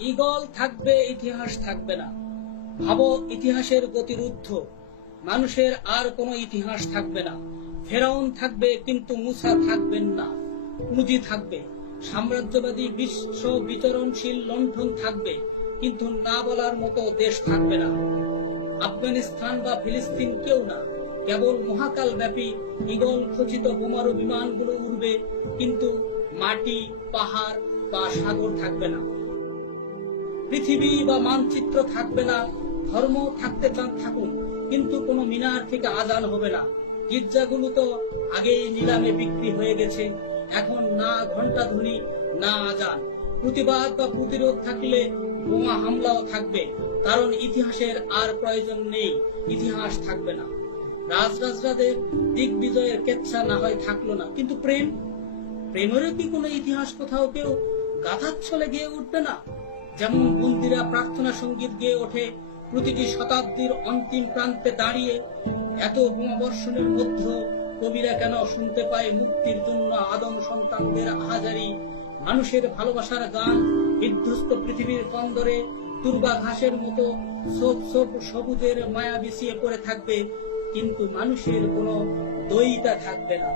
Eagle থাকবে, ইতিহাস থাকবে না। ভাবো, ইতিহাসের গতিরুদ্ধ। মানুষের আর কোনো ইতিহাস থাকবে না। ফেরাউন থাকবে, কিন্তু মুসা থাকবেন না। পুঁজি থাকবে। সাম্রাজ্যবাদী বিশ্ব বিতরণশীল লণ্ঠন থাকবে, কিন্তু না বলার মতো দেশ থাকবে না। আফগানিস্তান বা ফিলিস্তিন কেউ না। কেবল মহাকাল ব্যাপী ইগল খচিত বোমারু বিমানগুলো উড়বে, কিন্তু মাটি, পাহাড় বা সাগর থাকবে না। পৃথিবী বা মানচিত্র থাকবে না, ধর্ম থাকতে চান থাকুন, কিন্তু কোনো মিনার থেকে আজান হবে না। গির্জাগুলো তো আগেই নিলামে বিক্রি হয়ে গেছে, এখন না ঘণ্টা ধ্বনি, না আজান। প্রতিবাদ বা প্রতিরোধ থাকলে বোমা হামলাও থাকবে, কারণ ইতিহাসের আর প্রয়োজন নেই, ইতিহাস থাকবে না। রাজরাজরাদের দিগ্বিজয়ের কেচ্ছা না হয় থাকল না, কিন্তু প্রেম? প্রেমেরও কি কোনো ইতিহাস কোথাও কেউ গাথার ছলে গিয়ে উঠবে না। যেমন বন্দিরা প্রার্থনা সংগীত গেয়ে ওঠে, প্রতিটি শতাব্দীর অন্তিম প্রান্তে দাঁড়িয়ে। এত বোমাবর্ষণের মধ্যেও কবিরা কেন শুনতে পায় মুক্তির জন্য আদম সন্তানদের আহাজারি? মানুষের ভালোবাসার গান বিধ্বস্ত পৃথিবীর কন্দরে দুর্বা ঘাসের মতো সব সব সবুজের মায়া বিছিয়ে পড়ে থাকবে, কিন্তু মানুষের কোনো দইটা থাকবে না।